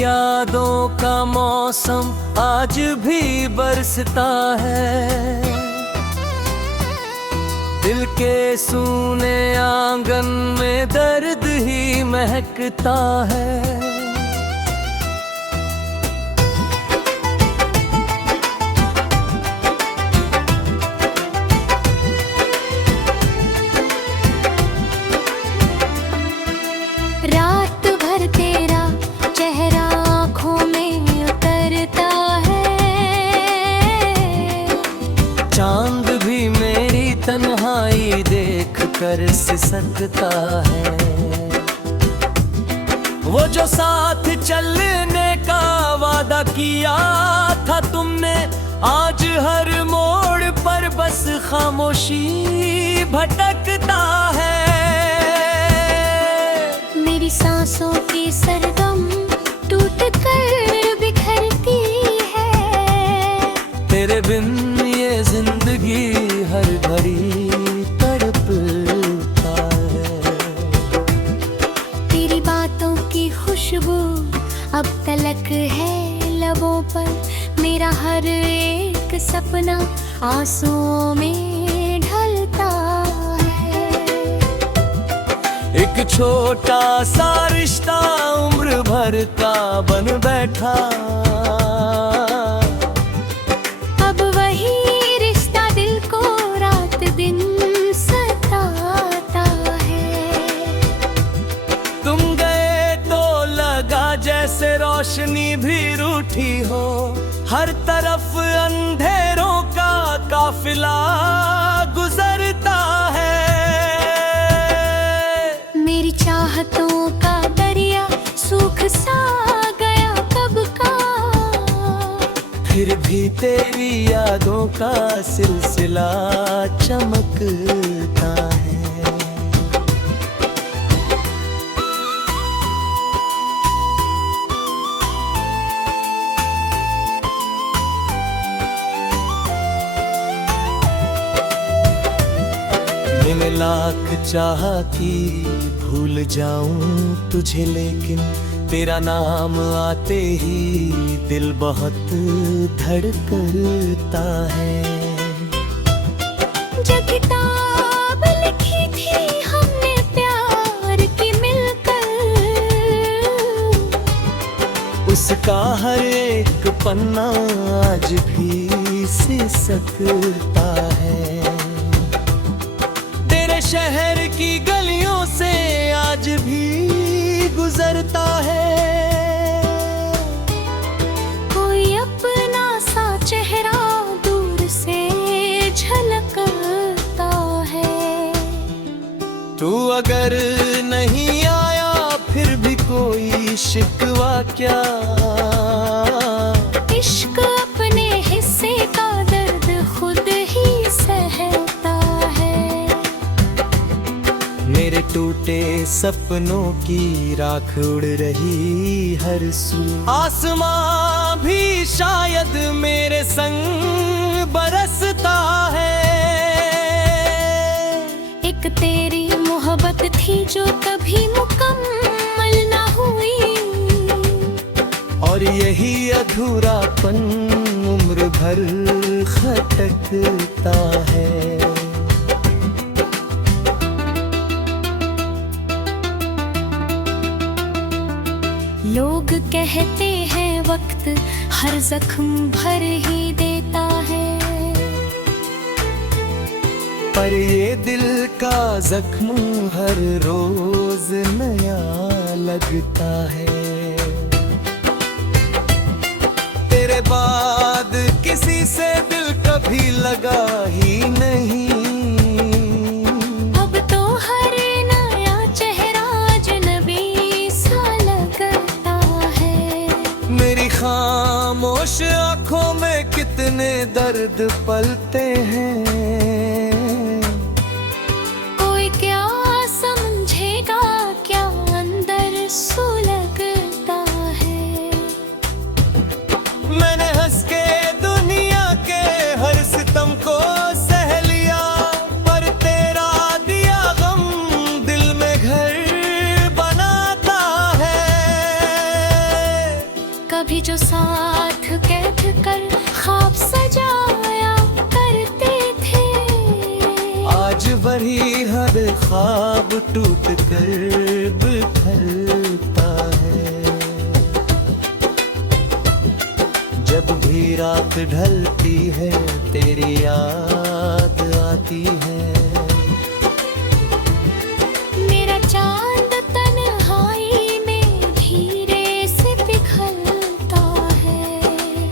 यादों का मौसम आज भी बरसता है। दिल के सूने आंगन में दर्द ही महकता है। रात भर तेरा चेहरा आँखों में उतरता है। चांद भी मेरी तन्हाई देख कर सिसकता है। वो जो साथ चलने का वादा किया था तुमने, आज हर मोड़ पर बस खामोशी भटकता है। मेरी सांसों की सरगम टूट कर बिखरती है। तेरे बिन ये जिंदगी हर घड़ी तड़पता है। तेरी बातों की खुशबू अब तलक है लबों पर। मेरा हर एक सपना आंसुओं में ढलता है। एक छोटा सा रिश्ता उम्र भर का बन बैठा, अब वही रिश्ता दिल को रात दिन सताता है। तुम गए तो लगा जैसे रोशनी भी रूठी हो। हर तरफ अंधेरों का काफिला गुजरता है। मेरी चाहतों का दरिया सूख सा गया कब का। फिर भी तेरी यादों का सिलसिला चमकता है। मैंने लाख चाहा कि भूल जाऊं तुझे, लेकिन तेरा नाम आते ही दिल बहुत धड़कता है। जो किताब लिखी थी हमने प्यार की मिलकर, उसका हर एक पन्ना आज भी सिसकता है। तेरे शहर की गलियों से आज भी गुजरता है। कोई अपना सा चेहरा दूर से झलकता है। तू अगर नहीं आया फिर भी कोई शिकवा क्या। इश्क अपने हिस्से का दर्द खुद ही सहता है। मेरे टूटे सपनों की राख उड़ रही हर सू। आसमां भी शायद मेरे संग बरसता है। एक तेरी मोहब्बत थी जो कभी मुकम्मल ना हुई, और यही अधूरापन उम्र भर खटकता है। लोग कहते हैं वक्त हर जख्म भर ही देता है, पर ये दिल का जख्म हर रोज नया लगता है। तेरे बाद किसी से दिल कभी लगा ही नहीं। अब तो हर नया चेहरा अजनबी सा लगता है। मेरी खामोश आंखों में कितने दर्द पलते हैं। कोई क्या समझेगा क्या अंदर सुलगता है। मैंने हंस के दुनिया के हर सितम को सह लिया, पर तेरा दिया गम दिल में घर बनाता है। जो साथ कैद कर ख्वाब सजाया करते थे, आज वही हर ख्वाब टूट कर बिखरता है। जब भी रात ढलती है तेरी याद आती है। मेरा चांद तन्हाई में धीरे से पिघलता है।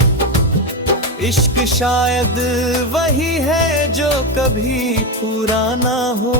इश्क शायद वही है जो कभी पूरा ना हो।